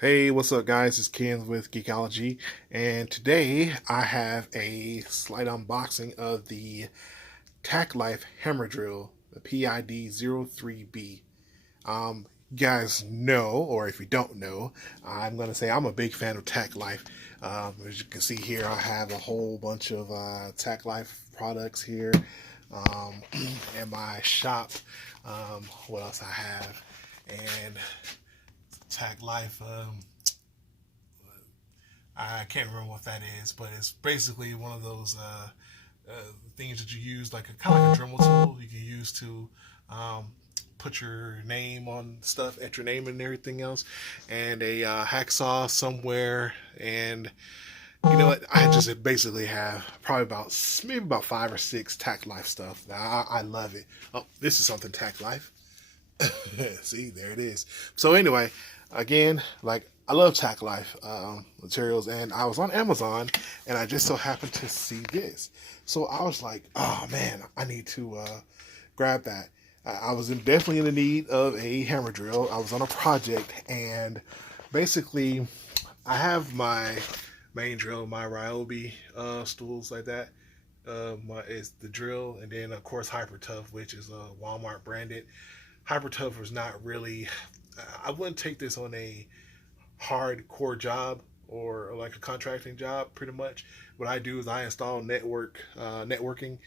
Hey, what's up, guys? It's Ken with Geekology, and today I have a slight unboxing of the Tacklife hammer drill, the PID03B. You guys know, or if you don't know, I'm going to say I'm a big fan of Tacklife. As you can see here, I have a whole bunch of Tacklife products here in my shop. What else I have? And Tacklife. I can't remember what that is, but it's basically one of those things that you use, like a kind of like a Dremel tool you can use to put your name on stuff, enter your name and everything else, and a hacksaw somewhere. And you know what? I just basically have probably maybe about 5 or 6 Tack Life stuff. I love it. Oh, this is something Tack Life. See, there it is. So anyway, again, like I love Tack Life materials, and I was on Amazon, and I just so happened to see this. So I was like, oh man, I need to grab that. I was definitely in the need of a hammer drill. I was on a project, and basically, I have my main drill, my Ryobi stools like that. Is the drill, and then of course Hyper Tough, which is Walmart branded. Hyper Tough was not really. I wouldn't take this on a hardcore job or like a contracting job. Pretty much, what I do is I install networking,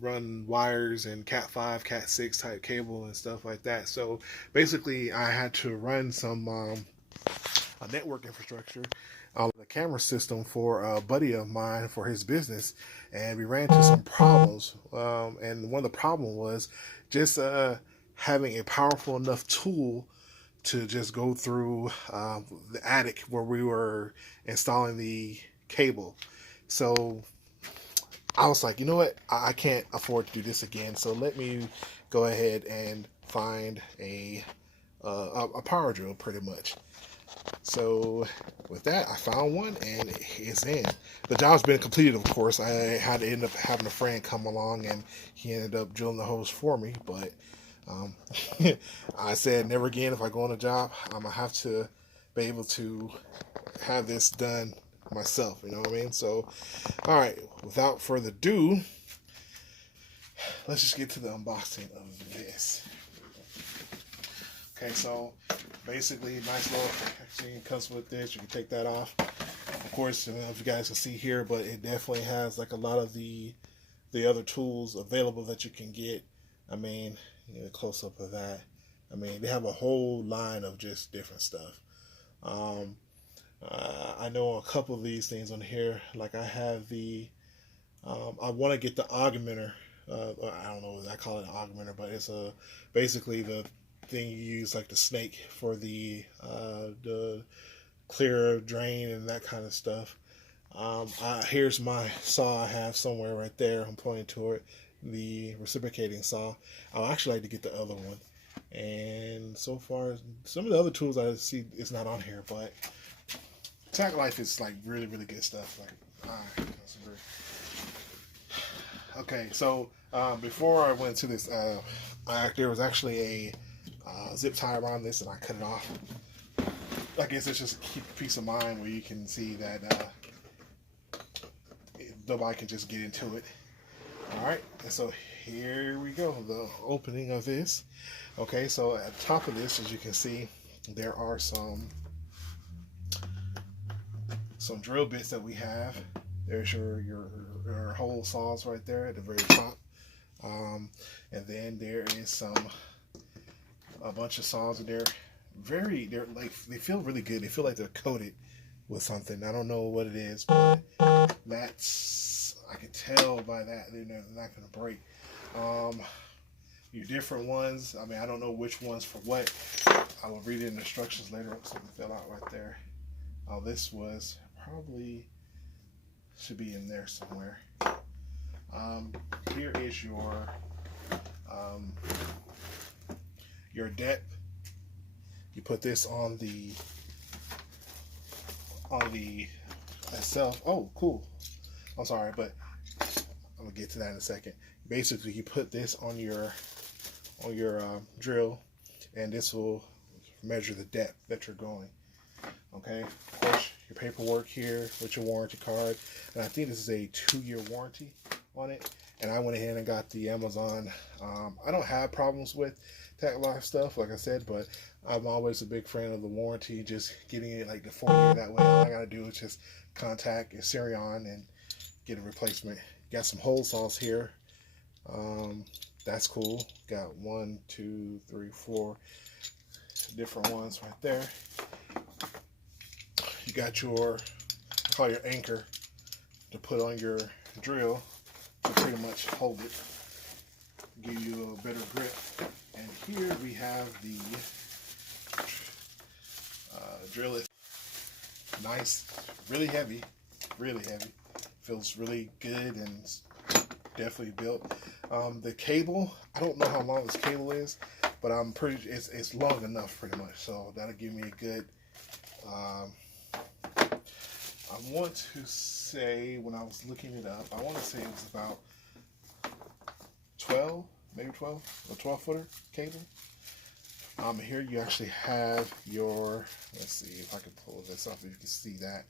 run wires and Cat 5, Cat 6 type cable and stuff like that. So basically, I had to run some a network infrastructure, the camera system for a buddy of mine for his business, and we ran into some problems. And one of the problem was just having a powerful enough tool to just go through the attic where we were installing the cable. So I was like, you know what? I can't afford to do this again. So let me go ahead and find a power drill, pretty much. So with that, I found one and it's in. The job's been completed, of course. I had to end up having a friend come along and he ended up drilling the hose for me. But um, I said never again. If I go on a job, I'm gonna have to be able to have this done myself. You know what I mean? So, all right. Without further ado, let's just get to the unboxing of this. Okay, so basically, nice little packaging comes with this. You can take that off. Of course, I don't know if you guys can see here, but it definitely has like a lot of the other tools available that you can get. I mean, a close up of that. I mean, they have a whole line of just different stuff. Um, I know a couple of these things on here. Like I have I want to get the augmenter. I don't know. I call it an augmenter, but it's basically the thing you use like the snake for the clear drain and that kind of stuff. Here's my saw I have somewhere right there. I'm pointing to it, the reciprocating saw. I'd actually like to get the other one. And so far, some of the other tools I see is not on here, but Tack Life is like really, really good stuff. Like, okay, so before I went to this, there was actually a zip tie around this, and I cut it off. I guess it's just keep peace of mind where you can see that nobody can just get into it. All right, and so here we go, the opening of this. Okay, so at the top of this, as you can see, there are some drill bits that we have. There's your hole saws right there at the very top, and then there is a bunch of saws in there. They feel really good. They feel like they're coated with something. I don't know what it is, but I can tell by that they're not going to break. Your different ones. I mean, I don't know which ones for what. I will read it in the instructions later. Something fell out right there. This was probably should be in there somewhere. Here is your depth. You put this on the itself. Oh, cool. I'm sorry, but I'm gonna get to that in a second. Basically, you put this on your drill, and this will measure the depth that you're going. Okay, of course, your paperwork here with your warranty card. And I think this is a 2-year warranty on it. And I went ahead and got the Amazon. I don't have problems with Tacklife stuff, like I said, but I'm always a big fan of the warranty, just getting it like the 4-year. That way, all I got to do is just contact Sirion and get a replacement. Got some hole saws here. That's cool. Got 1, 2, 3, 4 different ones right there. You got your, call your anchor to put on your drill to pretty much hold it, give you a better grip. And here we have the drill. Is nice, really heavy, feels really good and definitely built. The cable, I don't know how long this cable is, but I'm pretty, it's long enough pretty much, so that'll give me a good, I want to say, when I was looking it up, I want to say it was about 12, maybe 12, or 12-footer cable. Here you actually have your, let's see if I can pull this up, if you can see that.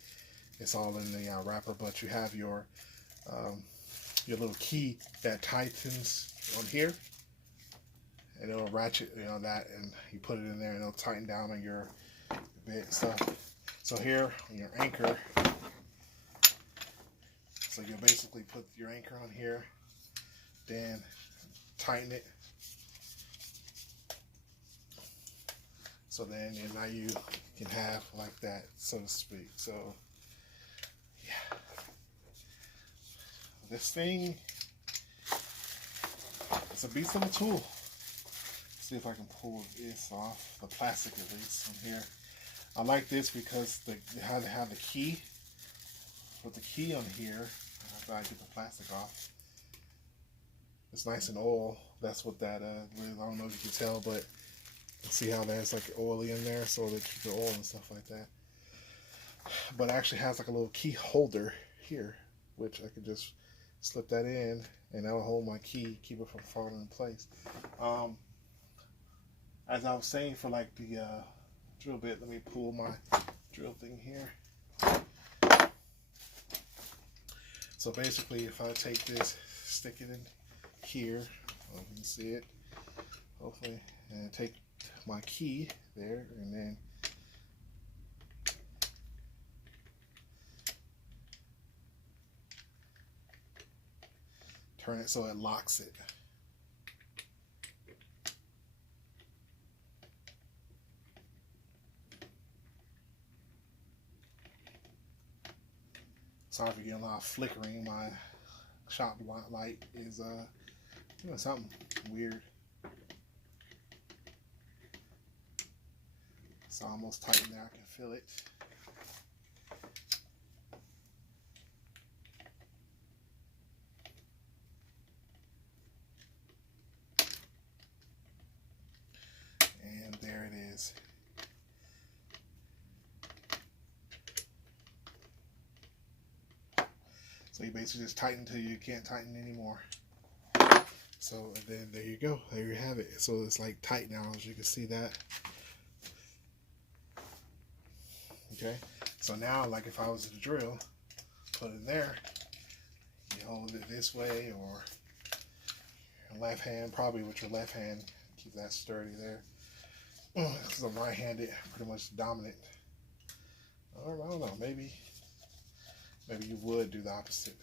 It's all in the wrapper, but you have your little key that tightens on here, and it'll ratchet, that, and you put it in there and it'll tighten down on your bit and stuff. So here on your anchor, so you'll basically put your anchor on here, then tighten it. So then now you can have like that, so to speak. So yeah, this thing, it's a beast of a tool. Let's see if I can pull this off, the plastic at least from here. I like this because how they have the key. With the key on here, after I get the plastic off, it's nice and oil. That's what that I don't know if you can tell, but see how that's like oily in there, so they keep the oil and stuff like that. But it actually has like a little key holder here, which I can just slip that in, and that'll hold my key, keep it from falling in place. As I was saying, for like the drill bit, let me pull my drill thing here. So basically, if I take this, stick it in here, you can see it, hopefully, and take my key there, and then turn it so it locks it. Sorry for getting a lot of flickering. My shop light is doing something weird. It's almost tight in there. I can feel it. And there it is. So you basically just tighten until you can't tighten anymore. So and then there you go. There you have it. So it's like tight now, as you can see that. Okay. So now, like if I was to drill, put it in there, you hold it this way, or your left hand, probably with your left hand, keep that sturdy there. Because I'm right-handed, pretty much dominant. Or I don't know, maybe you would do the opposite.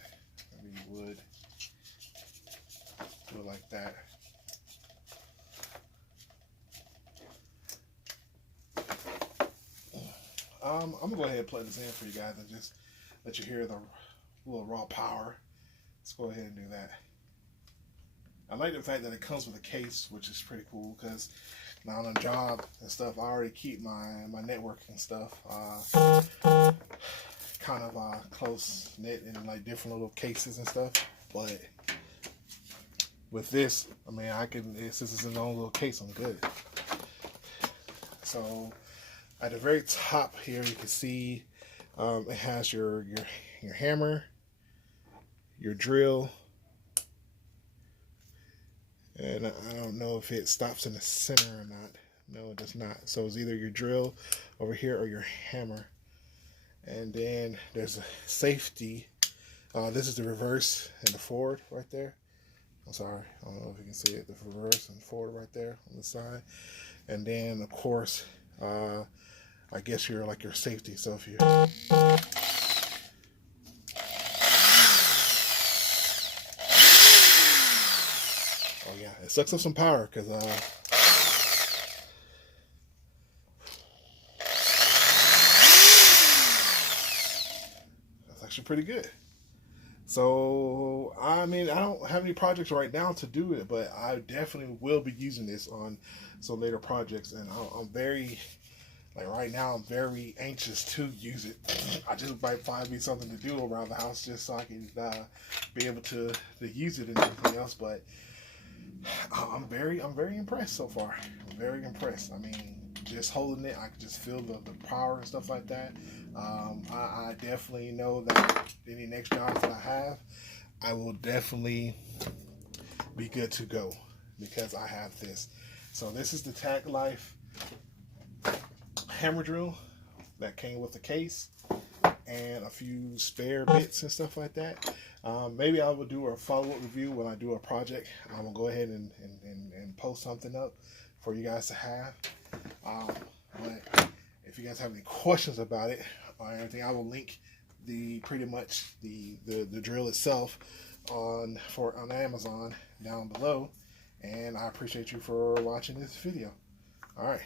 Maybe you would do it like that. I'm gonna go ahead and plug this in for you guys and just let you hear the little raw power. Let's go ahead and do that. I like the fact that it comes with a case, which is pretty cool, because now on a job and stuff, I already keep my networking stuff kind of close knit in like different little cases and stuff. But with this, I mean, this is its own little case. I'm good. So at the very top here, you can see it has your hammer, your drill, and I don't know if it stops in the center or not, No, it does not. So it's either your drill over here or your hammer. And then there's a safety. This is the reverse and the forward right there. I'm sorry, I don't know if you can see it. The reverse and forward right there on the side. And then of course, I guess you're like your safety. So if you yeah, it sucks up some power because that's actually pretty good. So I mean, I don't have any projects right now to do it, but I definitely will be using this on some later projects, and I'm very, like right now, I'm very anxious to use it. I just might find me something to do around the house just so I can be able to use it and everything else. But I'm very impressed so far. I'm very impressed. I mean, just holding it, I can just feel the power and stuff like that. I definitely know that any next jobs that I have, I will definitely be good to go because I have this. So this is the Tacklife hammer drill that came with the case and a few spare bits and stuff like that. Maybe I will do a follow-up review when I do a project. I'm gonna go ahead and post something up for you guys to have. But if you guys have any questions about it or anything, I will link pretty much the drill itself on Amazon down below. And I appreciate you for watching this video. All right.